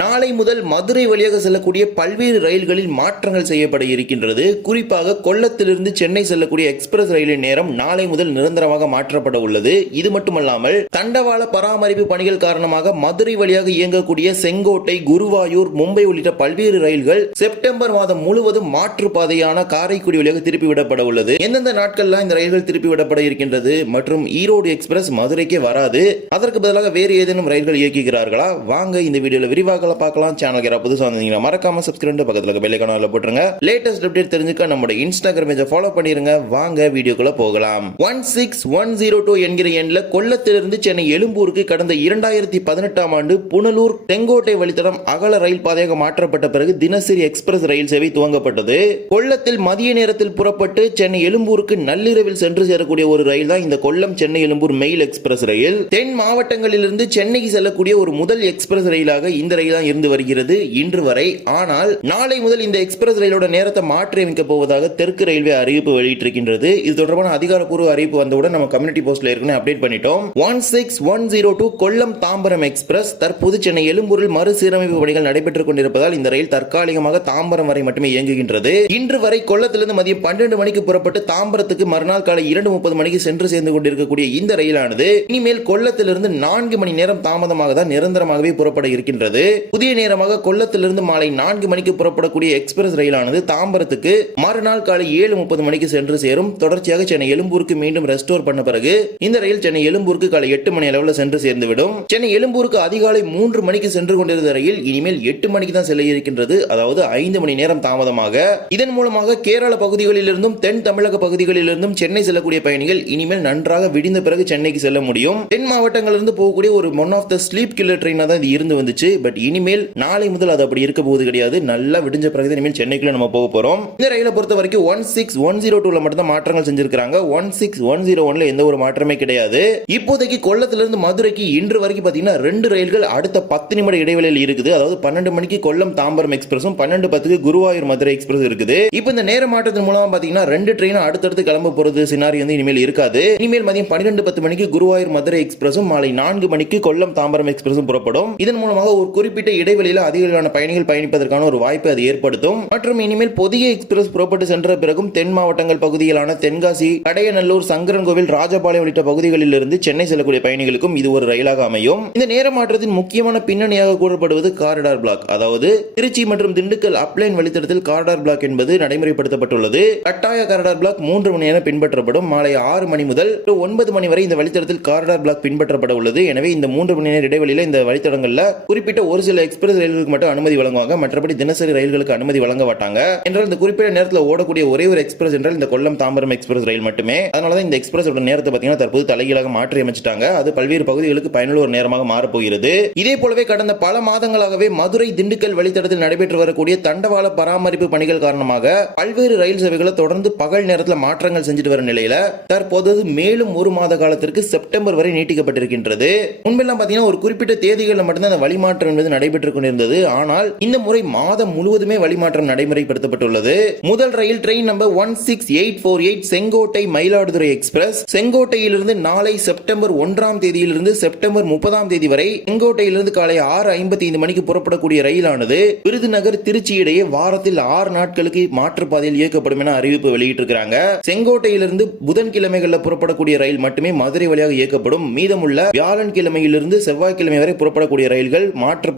நாளை முதல் மதுரை வழியாக செல்லக்கூடிய பல்வேறு ரயில்களில் மாற்றங்கள் செய்யப்பட இருக்கின்றது குறிப்பாக கொல்லத்திலிருந்து சென்னை செல்லக்கூடிய எக்ஸ்பிரஸ் ரயிலின் நேரம் நாளை முதல் நிரந்தரமாக மாற்றப்பட உள்ளது. இது மட்டுமல்லாமல் தண்டவாள பராமரிப்பு பணிகள் காரணமாக மதுரை வழியாக இயங்கக்கூடிய செங்கோட்டை குருவாயூர் மும்பை உள்ளிட்ட பல்வேறு ரயில்கள் செப்டம்பர் மாதம் முழுவதும் மாற்று பாதையான காரைக்குடி வழியாக திருப்பிவிடப்பட உள்ளது. எந்தெந்த நாட்கள்லாம் இந்த ரயில்கள் திருப்பி விடப்பட இருக்கின்றது மற்றும் ஈரோடு எக்ஸ்பிரஸ் மதுரைக்கே வராது? அதற்கு பதிலாக வேறு ஏதேனும் ரயில்கள் இயக்குகிறார்களா? வாங்க இந்த வீடியோவில் விரிவாக வீடியோக்களை பார்க்கலாம் சேனல் யாராவது புதுசாக வந்தீங்கன்னா மறக்காம சப்ஸ்கிரைப் பக்கத்தில் பெல் ஐக்கான போட்டுருங்க. லேட்டஸ்ட் அப்டேட் தெரிஞ்சுக்க நம்மளோட இன்ஸ்டாகிராம் பேஜை ஃபாலோ பண்ணிருங்க. வாங்க வீடியோக்குள்ள போகலாம். One six one zero two என்கிற எண்ணில் கொல்லத்திலிருந்து சென்னை எழும்பூருக்கு கடந்த இரண்டாயிரத்தி பதினெட்டாம் ஆண்டு புனலூர் செங்கோட்டை வழித்தடம் அகல ரயில் பாதையாக மாற்றப்பட்ட பிறகு தினசரி எக்ஸ்பிரஸ் ரயில் சேவை துவங்கப்பட்டது. கொல்லத்தில் மதிய நேரத்தில் புறப்பட்டு சென்னை எழும்பூருக்கு நள்ளிரவில் சென்று சேரக்கூடிய ஒரு ரயில் தான் இந்த கொல்லம் சென்னை எழும்பூர் மெயில் எக்ஸ்பிரஸ் ரயில். தென் மாவட்டங்களிலிருந்து சென்னைக்கு செல்லக்கூடிய ஒரு முதல் எக்ஸ்பிரஸ் ரயிலாக இந்த ரயில் தான் இருந்து வருகிறது இன்று வரை. ஆனால் நாளை முதல் இந்த எக்ஸ்பிரஸ் ரயிலோட நேரத்தை மாற்றி அமைக்க போவதாக தெற்கு ரயில்வே அறிவிப்பு வெளியிட்டிருக்கின்றது. இது தொடர்பான அதிகாரப்பூர்வ அறிவிப்பு வந்தவுடன் நம்ம கம்யூனிட்டி போஸ்ட்ல ஏற்கனவே அப்டேட் பண்ணிட்டோம். One six one zero two Kollam Tambaram express தற்போது சென்னை எழும்பூரில் மறுசீரமைப்பு பணிகள் நடைபெற்றுக் கொண்டிருப்பதால் இந்த ரயில் தற்காலிகமாக தாம்பரம் வரை மட்டுமே இயங்குகின்றது. இன்று வரை கொல்லத்திலிருந்து மதியம் பன்னெண்டு மணிக்கு புறப்பட்டு தாம்பரத்துக்கு மறுநாள் காலை இரண்டு முப்பது மணிக்கு சென்று சேர்ந்து கொண்டிருக்கக்கூடிய இந்த ரயிலானது இனிமேல் கொல்லத்திலிருந்து நான்கு மணி நேரம் தாமதமாக தான் நிரந்தரமாகவே புறப்பட இருக்கின்றது. புதிய நேரமாக கொல்லத்திலிருந்து மாலை நான்கு மணிக்கு புறப்படக்கூடிய எக்ஸ்பிரஸ் ரயிலானது தாம்பரத்துக்கு மறுநாள் காலை ஏழு முப்பது மணிக்கு சென்று சேரும். தொடர்ச்சியாக சென்னை எழும்பூருக்கு மீண்டும் ரெஸ்டோர் பண்ண பிறகு இந்த ரயில் சென்னை எழும்பூருக்கு காலை எட்டு மணி அளவில் சென்று சேர்ந்துவிடும். சென்னை எழும்பூருக்கு அதிகாலை மூன்று மணிக்கு சென்று கொண்டிருந்த ரயில் இனிமேல் எட்டு மணிக்கு தான் செல்ல இருக்கின்றது. அதாவது ஐந்து மணி நேரம் தாமதமாக. இதன் மூலமாக கேரள பகுதிகளிலிருந்தும் தென் தமிழக பகுதிகளிலிருந்தும் சென்னை செல்லக்கூடிய பயணிகள் இனிமேல் நன்றாக விடிந்த பிறகு சென்னைக்கு செல்ல முடியும். தென் மாவட்டங்களிலிருந்து போகக்கூடிய ஒரு one of the sleep killer ட்ரெயினாக தான் இது இருந்து வந்துச்சு. பட் இனிமேல் நாளை முதல் அது அப்படி இருக்க போகுது கிடையாது. நல்லா விடிஞ்ச பிறகு இனிமேல் சென்னைக்குள்ள நம்ம போக போறோம். இந்த ரயிலை பொறுத்த வரைக்கும் ஒன் சிக்ஸ் ஒன் ஜீரோ டூல மட்டும் தான் மாற்றங்கள் செஞ்சிருக்காங்க ஒன் சிக்ஸ் ஒன் ஜீரோ ஒன்ல எந்த ஒரு மாற்றமே கிடையாது. இப்போதைக்கு கொல்லத்திலிருந்து மதுரைக்கு இன்று வரைக்கும் பாத்தீங்கன்னா ரெண்டு ரயில்கள் அடுத்த பத்து நிமிட இடைவெளியில் இருக்குது. அதாவது பன்னெண்டு மணிக்கு கொல்லம் தாம்பரம் எக்ஸ்பிரஸும் பன்னெண்டு பத்துக்கு குருவாயூர் மதுரை எக்ஸ்பிரஸ் இருக்குது. இப்போ இந்த நேர மாற்றத்தின் மூலமா பாத்தீங்கன்னா ரெண்டு ட்ரெயின் அடுத்தடுத்து கிளம்ப போறது சினாரி வந்து இனிமேல் இருக்காது. இனிமேல் மதியம் பன்னிரெண்டு பத்து மணிக்கு குருவாயூர் மதுரை எக்ஸ்பிரஸும் மாலை நான்கு மணிக்கு கொல்லம் தாம்பரம் எக்ஸ்பிரஸும் புறப்படும். இதன் மூலமாக ஒரு குறிப்பிட்ட இடைவெளியில் அதிகளவான பயணிகள் பயணிப்பதற்கான ஒரு வாய்ப்பை அது ஏற்படுத்தும். மற்றும் இனிமேல் புதிய எக்ஸ்பிரஸ் புறப்பட்டு சென்ற பிறகும் தென் மாவட்டங்கள் பகுதிகளான தென்காசி கடையநல்லூர் சங்கரன்கோவில் ராஜபாளையம் உள்ளிட்ட பகுதிகளில் இருந்து சென்னை செல்லக்கூடிய பயணிகளுக்கும் இது ஒரு ரயிலாக அமையும். இந்த நேர மாற்றத்தின் முக்கியமான பின்னணியாக கூறப்படுவது காரிடார் பிளாக் அதாவது திருச்சி மற்றும் திண்டுக்கல் அப்ளைன் வழித்தடத்தில் காரிடார் பிளாக் என்பது நடைமுறைப்படுத்தப்பட்டுள்ளது. கட்டாய காரிடார் பிளாக் மூன்று மணி நேரம் பின்பற்றப்படும். மாலை ஆறு மணி முதல் ஒன்பது மணி வரை இந்த வழித்தடத்தில் காரிடார் பிளாக் பின்பற்றப்பட உள்ளது. எனவே இந்த மூன்று மணி நேர இடைவெளியில் இந்த வழித்தடங்களில் குறிப்பிட்ட ஒரு ஒரு சில எக்ஸ்பிரஸ் ரயில்களுக்கு மட்டும் அனுமதி வழங்குவாங்க. மற்றபடி தினசரி ரயில்களுக்கு அனுமதி வழங்க மாட்டாங்க. என்றால் இந்த குறிப்பிட்ட நேரத்தில் ஓடக்கூடிய ஒரே ஒரு எக்ஸ்பிரஸ் என்றால் இந்த கொல்லம் தாம்பரம் எக்ஸ்பிரஸ் ரயில் மட்டுமே. அதனால தான் இந்த எக்ஸ்பிரஸ் நேரத்தை பார்த்தீங்கன்னா தற்போது தலைகீழாக மாற்றி அமைச்சிட்டாங்க. அது பல்வேறு பகுதிகளுக்கு பயனுள்ள ஒரு நேரமாக மாறப்போகிறது. இதே போலவே கடந்த பல மாதங்களாகவே மதுரை திண்டுக்கல் வழித்தடத்தில் நடைபெற்று வரக்கூடிய தண்டவாள பராமரிப்பு பணிகள் காரணமாக பல்வேறு ரயில் சேவைகளை தொடர்ந்து பகல் நேரத்தில் மாற்றங்கள் செஞ்சுட்டு வர நிலையில தற்போது மேலும் ஒரு மாத காலத்திற்கு செப்டம்பர் வரை நீட்டிக்கப்பட்டிருக்கின்றது. முன்பெல்லாம் பார்த்தீங்கன்னா ஒரு குறிப்பிட்ட தேதிகளில் மட்டும்தான் அந்த வழிமாற்றம் என்பது நடைபெற்றுக் கொண்டிருந்தது ஆனால் இந்த முறை மாதம் முழுவதுமே வழிமாற்றம் நடைமுறைப்படுத்தப்பட்டுள்ளது. முதல் ரயில் train number one six eight four eight Sengottai Mayiladuthurai express. செங்கோட்டையிலிருந்து நாளை செப்டம்பர் ஒன்றாம் தேதியிலிருந்து செப்டம்பர் முப்பதாம் தேதி வரை செங்கோட்டையிலிருந்து காலை ஆறு ஐம்பத்தி ஐந்து மணிக்கு புறப்படக்கூடிய ரயிலானது விருதுநகர் திருச்சி இடையே வாரத்தில் ஆறு நாட்களுக்கு மாற்றுப்பாதையில் இயக்கப்படும் என அறிவிப்பு வெளியிட்டிருக்கிறாங்க. செங்கோட்டையிலிருந்து புதன்கிழமைகளில் புறப்படக்கூடிய ரயில் மட்டுமே மதுரை வழியாக இயக்கப்படும். மீதமுள்ள வியாழன் கிழமையிலிருந்து செவ்வாய்க்கிழமை வரை புறப்படக்கூடிய ரயில்கள்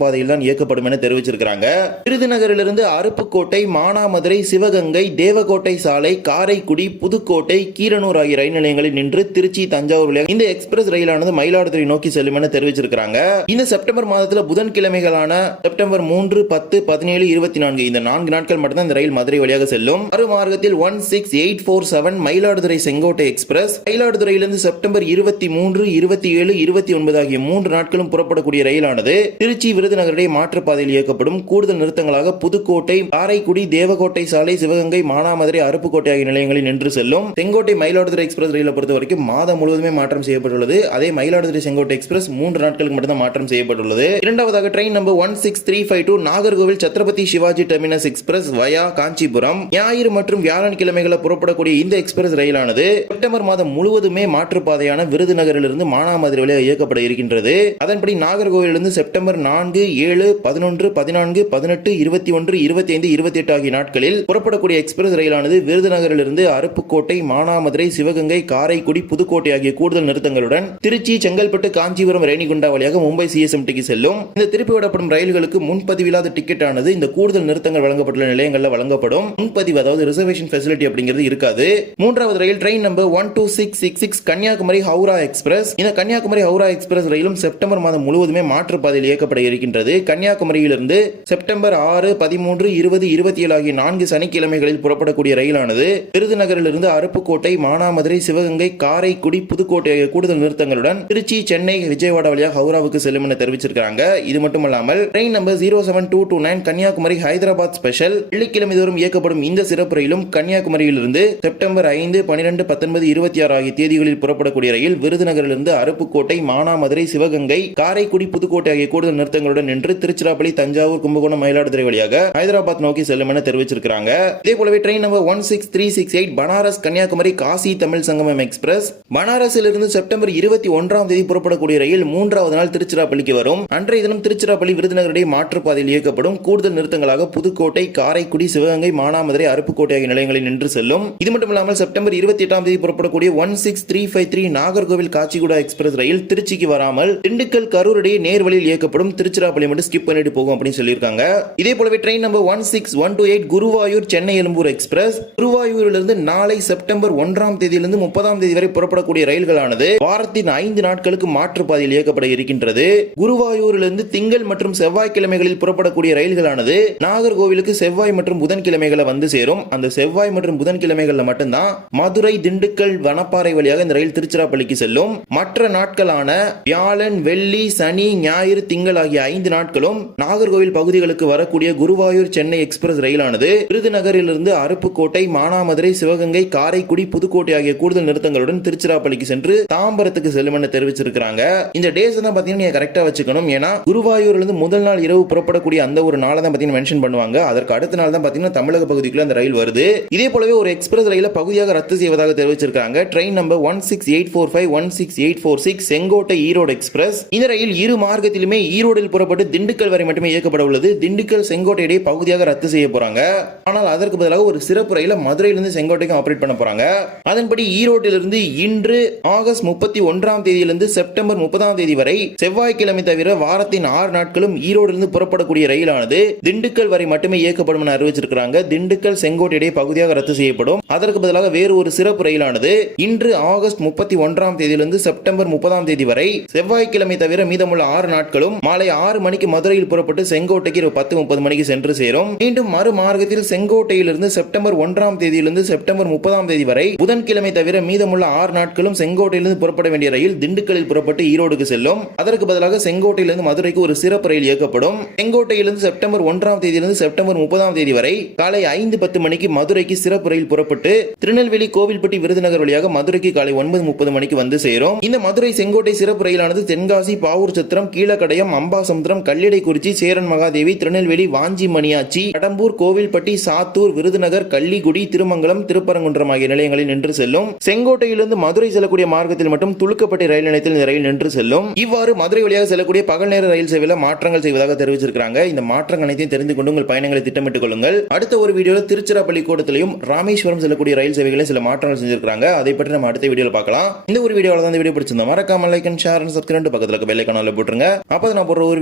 பாதையில் தான் இயக்கப்படும் என தெரிவிச்சிருக்கிறாங்க. விருதுநகரிலிருந்து அருப்புக்கோட்டை மானாமதுரை சிவகங்கை தேவகோட்டை சாலை காரைக்குடி புதுக்கோட்டை கீரனூர் ஆகிய ரயில் நிலையங்களில் நின்று திருச்சி தஞ்சாவூர் இந்த எக்ஸ்பிரஸ் ரயிலானது மயிலாடுதுறை நோக்கி செல்லும் என தெரிவிச்சிருக்கிறாங்க. இந்த செப்டம்பர் மாதத்தில் புதன்கிழமைகளான செப்டம்பர் மூன்று பத்து பதினேழு இருபத்தி நான்கு இந்த நான்கு நாட்கள் மட்டும்தான் இந்த ரயில் மதுரை வழியாக செல்லும். மறுமார்க்கத்தில் one six eight four seven Mayiladuthurai Sengottai express மயிலாடுதுறையிலிருந்து September இருபத்தி மூன்று இருபத்தி ஏழு இருபத்தி ஒன்பது ஆகிய மூன்று நாட்களும் புறப்படக்கூடிய ரயிலானது. திருச்சி விருது விருதுநகரிடையே மாற்றுப்பாதையில் இயக்கப்படும் கூடுதல் நிறுத்தங்களாக புதுக்கோட்டை காரைக்குடி தேவகோட்டை சாலை சிவகங்கை மானாமதுரை அருப்புக்கோட்டை ஆகிய நிலையங்களில் நின்று செல்லும் செங்கோட்டை மயிலாடுதுறை எக்ஸ்பிரஸ் ரயிலை பொறுத்த வரைக்கும் மாதம் முழுவதுமே மாற்றம் செய்யப்பட்டுள்ளது. அதே மயிலாடுதுறை செங்கோட்டை எக்ஸ்பிரஸ் மூன்று நாட்களுக்கு மட்டும்தான் மாற்றம் செய்யப்பட்டுள்ளது. இரண்டாவதாக train number one six three five two Nagercoil Chhatrapati Shivaji terminus express via Kanchipuram. ஞாயிறு மற்றும் வியாழன் புறப்படக்கூடிய இந்த எக்ஸ்பிரஸ் ரயிலானது செப்டம்பர் மாதம் முழுவதுமே மாற்றுப்பாதையான விருதுநகரிலிருந்து மானாமதுரை வழியாக இயக்கப்பட இருக்கின்றது. அதன்படி நாகர்கோவிலிருந்து செப்டம்பர் நான்கு ஏழு பதினொன்று பதினான்கு பதினெட்டு இருபத்தி ஒன்று இருபத்தி ஐந்து இருபத்தி எட்டு ஆகிய நாட்களில் புறப்படக்கூடிய எக்ஸ்பிரஸ் ரயிலானது விருதுநகரிலிருந்து அருப்புக்கோட்டை மானாமதுரை சிவகங்கை காரைக்குடி புதுக்கோட்டை ஆகிய கூடுதல் நிறுத்தங்களுடன் திருச்சி செங்கல்பட்டு காஞ்சிபுரம் ரேணிகுண்டா வழியாக மும்பை சிஎஸ்எம்டிக்கு செல்லும். இந்த திருப்பி விடப்படும் ரயில்களுக்கு முன்பதிவில்லாத டிக்கெட் ஆனது இந்த கூடுதல் நிறுத்தங்கள் வழங்கப்பட்டுள்ள நிலையங்களில் வழங்கப்படும். முன்பதிவு அதாவது ரிசர்வேஷன் ஃபெசிலிட்டி அப்படிங்கிறது இருக்காது. மூன்றாவது ரயில் train number one two six six six Kanyakumari Howrah express. இந்த கன்னியாகுமரி ஹவுரா எக்ஸ்பிரஸ் ரயிலும் செப்டம்பர் மாதம் முழுவதுமே மாற்றுப்பாதையில் இயக்கப்பட இருக்கின்றது கன்னியாகுமரியிலிருந்து செப்டம்பர் ஆறு பதிமூன்று இருபது இருபத்தி ஏழு ஆகிய நான்கு சனிக்கிழமைகளில் புறப்படக்கூடிய ரயிலானது விருதுநகரிலிருந்து அருப்புக்கோட்டை மானாமதுரை சிவகங்கை காரைக்குடி புதுக்கோட்டை ஆகிய கூடுதல் நிறுத்தங்களுடன் திருச்சி சென்னை விஜயவாடா வழியாக ஹவுராவுக்கு செல்லும் என தெரிவிச்சிருக்காங்க இது மட்டுமல்லாமல் train number zero seven two two nine Kanyakumari Hyderabad special வெள்ளிக்கிழமை தோறும் இயக்கப்படும் இந்த சிறப்பு ரயிலும் கன்னியாகுமரியிலிருந்து செப்டம்பர் ஐந்து பனிரெண்டு பத்தொன்பது இருபத்தி ஆறு ஆகிய தேதிகளில் புறப்படக்கூடிய ரயில் விருதுநகரிலிருந்து அருப்புக்கோட்டை மானாமதுரை சிவகங்கை காரைக்குடி புதுக்கோட்டை ஆகிய கூடுதல் நிறுத்தங்களுடன் நின்று திருச்சிராப்பள்ளி தஞ்சாவூர் கும்பகோணம் மயிலாடுதுறை வழியாக ஹைதராபாத் நோக்கி செல்லும் என தெரிவிச்சிருக்காங்க இதே போலவே train number one six three six eight Banaras Kanyakumari Kashi Tamil Sangamam express. பனாரஸிலிருந்து September இருபத்தி ஒன்றாம் தேதி புறப்படக்கூடிய ரயில் மூன்றாவது நாள் திருச்சிராப்பள்ளிக்கு வரும். அன்றைய தினம் திருச்சிராப்பள்ளி விருதுநகரிடையே மாற்றுப்பாதையில் இயக்கப்படும். கூடுதல் நிறுத்தங்களாக புதுக்கோட்டை காரைக்குடி சிவகங்கை மானாமதுரை அருப்புக்கோட்டை ஆகிய நிலையங்களில் நின்று செல்லும். இது மட்டுமில்லாமல் செப்டம்பர் இருபத்தி எட்டாம் தேதி புறப்படக்கூடிய one six three five three Nagercoil Kacheguda express ரயில் திருச்சிக்கு வராமல் திண்டுக்கல் கரூரிடையே நேர்வழியில் இயக்கப்படும் திருச்சிரா திருச்சிராப்பள்ளி மட்டும் ஸ்கிப் பண்ணிட்டு போகும் அப்படின்னு சொல்லியிருக்காங்க. இதே போலவே train number one six one two eight Guruvayur Chennai Egmore express குருவாயூரிலிருந்து நாளை செப்டம்பர் ஒன்றாம் தேதியிலிருந்து முப்பதாம் தேதி வரை புறப்படக்கூடிய ரயில்களானது வாரத்தின் ஐந்து நாட்களுக்கு மாற்றுப்பாதையில் இயக்கப்பட இருக்கின்றது. குருவாயூரிலிருந்து திங்கள் மற்றும் செவ்வாய்க்கிழமைகளில் புறப்படக்கூடிய ரயில்களானது நாகர்கோவிலுக்கு செவ்வாய் மற்றும் புதன்கிழமைகளை வந்து சேரும். அந்த செவ்வாய் மற்றும் புதன்கிழமைகளில் மட்டும்தான் மதுரை திண்டுக்கல் வனப்பாறை வழியாக இந்த ரயில் திருச்சிராப்பள்ளிக்கு செல்லும். மற்ற நாட்களான வியாழன் வெள்ளி சனி ஞாயிறு திங்கள் ஆகிய ஐந்து நாட்களும் நாகர்கோவில் பகுதிகளுக்கு வரக்கூடிய குருவாயூர் சென்னை எக்ஸ்பிரஸ் ரயிலானது விருதுநகரிலிருந்து அருப்புக்கோட்டை மானாமதுரை சிவகங்கை காரைக்குடி புதுக்கோட்டை ஆகிய கூடுதல் நிறுத்தங்களுடன் திருச்சிராப்பள்ளிக்கு சென்று தாம்பரத்துக்கு செல்லும் என தெரிவிச்சிருக்காங்க இந்த டேஸ் தான் பாத்தீங்கன்னா நீங்க கரெக்டா வச்சுக்கணும். ஏன்னா குருவாயூர்ல இருந்து முதல் நாள் இரவு புறப்படக்கூடிய அந்த ஒரு நாளை தான் பாத்தீங்கன்னா மென்ஷன் பண்ணுவாங்க. அதற்கு அடுத்த நாள் தான் பாத்தீங்கன்னா தமிழக பகுதிக்குள்ள அந்த ரயில் வருது. இதே போலவே ஒரு எக்ஸ்பிரஸ் ரயில பகுதியாக ரத்து செய்வதாக தெரிவிச்சிருக்காங்க train number one six eight four five one six eight four six Sengottai Erode express. இந்த ரயில் இரு மார்க்கத்திலுமே ஈரோடில் புறப்பட்டு திண்டுக்கல் வரை மட்டுமே இயக்கப்பட உள்ளது. திண்டுக்கல் செங்கோட்டை இடையே பகுதியாக ரத்து செய்ய போறாங்க. ஆனால் அதற்கு பதிலாக ஒரு சிறப்பு ரயில மதுரையிலிருந்து செங்கோட்டைக்கு ஆபரேட் பண்ண போறாங்க. அதன்படி ஈரோட்டிலிருந்து இன்று ஆகஸ்ட் முப்பத்தி ஒன்றாம் தேதியிலிருந்து செப்டம்பர் முப்பதாம் தேதி வரை செவ்வாய்க்கிழமை தவிர வாரத்தின் ஆறு நாட்களும் ஈரோடிலிருந்து புறப்படக்கூடிய ரயிலானது திண்டுக்கல் வரை மட்டுமே இயக்கப்படும் என அறிவிச்சிருக்கிறாங்க. திண்டுக்கல் செங்கோட்டை இடையே பகுதியாக ரத்து செய்யப்படும். அதற்கு பதிலாக வேறு ஒரு சிறப்பு ரயிலானது இன்று ஆகஸ்ட் முப்பத்தி ஒன்றாம் தேதியிலிருந்து செப்டம்பர் முப்பதாம் தேதி வரை செவ்வாய்க்கிழமை தவிர மீதமுள்ள ஆறு நாட்களும் மாலை ஆறு ஆறு மணிக்கு மதுரையில் புறப்பட்டு செங்கோட்டைக்கு இரவு பத்து முப்பது மணிக்கு சென்று சேரும். மீண்டும் மறு மார்க்கத்தில் செங்கோட்டையிலிருந்து செப்டம்பர் ஒன்றாம் தேதியிலிருந்து செப்டம்பர் முப்பதாம் தேதி வரை புதன்கிழமை தவிர மீதமுள்ள ஆறு நாட்களும் செங்கோட்டையிலிருந்து புறப்பட வேண்டிய ரயில் திண்டுக்கல்லில் புறப்பட்டு ஈரோடுக்கு செல்லும். அதற்கு பதிலாக செங்கோட்டையிலிருந்து மதுரைக்கு ஒரு சிறப்பு ரயில் இயக்கப்படும். செங்கோட்டையிலிருந்து செப்டம்பர் ஒன்றாம் தேதியிலிருந்து செப்டம்பர் முப்பதாம் தேதி வரை காலை ஐந்து பத்து மணிக்கு மதுரைக்கு சிறப்பு ரயில் புறப்பட்டு திருநெல்வேலி கோவில்பட்டி விருதுநகர் வழியாக மதுரைக்கு காலை ஒன்பது முப்பது மணிக்கு வந்து சேரும். இந்த மதுரை செங்கோட்டை சிறப்பு ரயிலானது தென்காசி பாவூர் சத்திரம் கீழக்கடையம் அம்பாசம் அம்பாசமுத்திரம் கல்லிடைக்குறிச்சி சேரன் மகாதேவி திருநெல்வேலி வாஞ்சி மணியாச்சி கடம்பூர் கோவில்பட்டி சாத்தூர் விருதுநகர் கள்ளிக்குடி திருமங்கலம் திருப்பரங்குன்றம் ஆகிய நிலையங்களில் நின்று செல்லும். செங்கோட்டையிலிருந்து மதுரை செல்லக்கூடிய மார்க்கத்தில் மட்டும் துளுக்கப்பட்டி ரயில் நிலையத்தில் இந்த ரயில் நின்று செல்லும். இவ்வாறு மதுரை வழியாக செல்லக்கூடிய பகல் நேர ரயில் சேவையில் மாற்றங்கள் செய்வதாக தெரிவிச்சிருக்காங்க இந்த மாற்றங்கள் அனைத்தையும் தெரிந்து கொண்டு உங்கள் பயணங்களை திட்டமிட்டுக் கொள்ளுங்கள். அடுத்த ஒரு வீடியோவில் திருச்சிராப்பள்ளி கூட்டத்திலையும் ராமேஸ்வரம் செல்லக்கூடிய ரயில் சேவைகளை சில மாற்றங்கள் செஞ்சிருக்காங்க அதை பற்றி நம்ம அடுத்த வீடியோவில் பார்க்கலாம். இந்த ஒரு வீடியோவில் தான் இந்த வீடியோ பிடிச்சிருந்தோம் மறக்காம like and share and subscribe பக்கத்தில் இருக்க பெல் போட்டுருங்க. அப்போ நான் போடுற ஒரு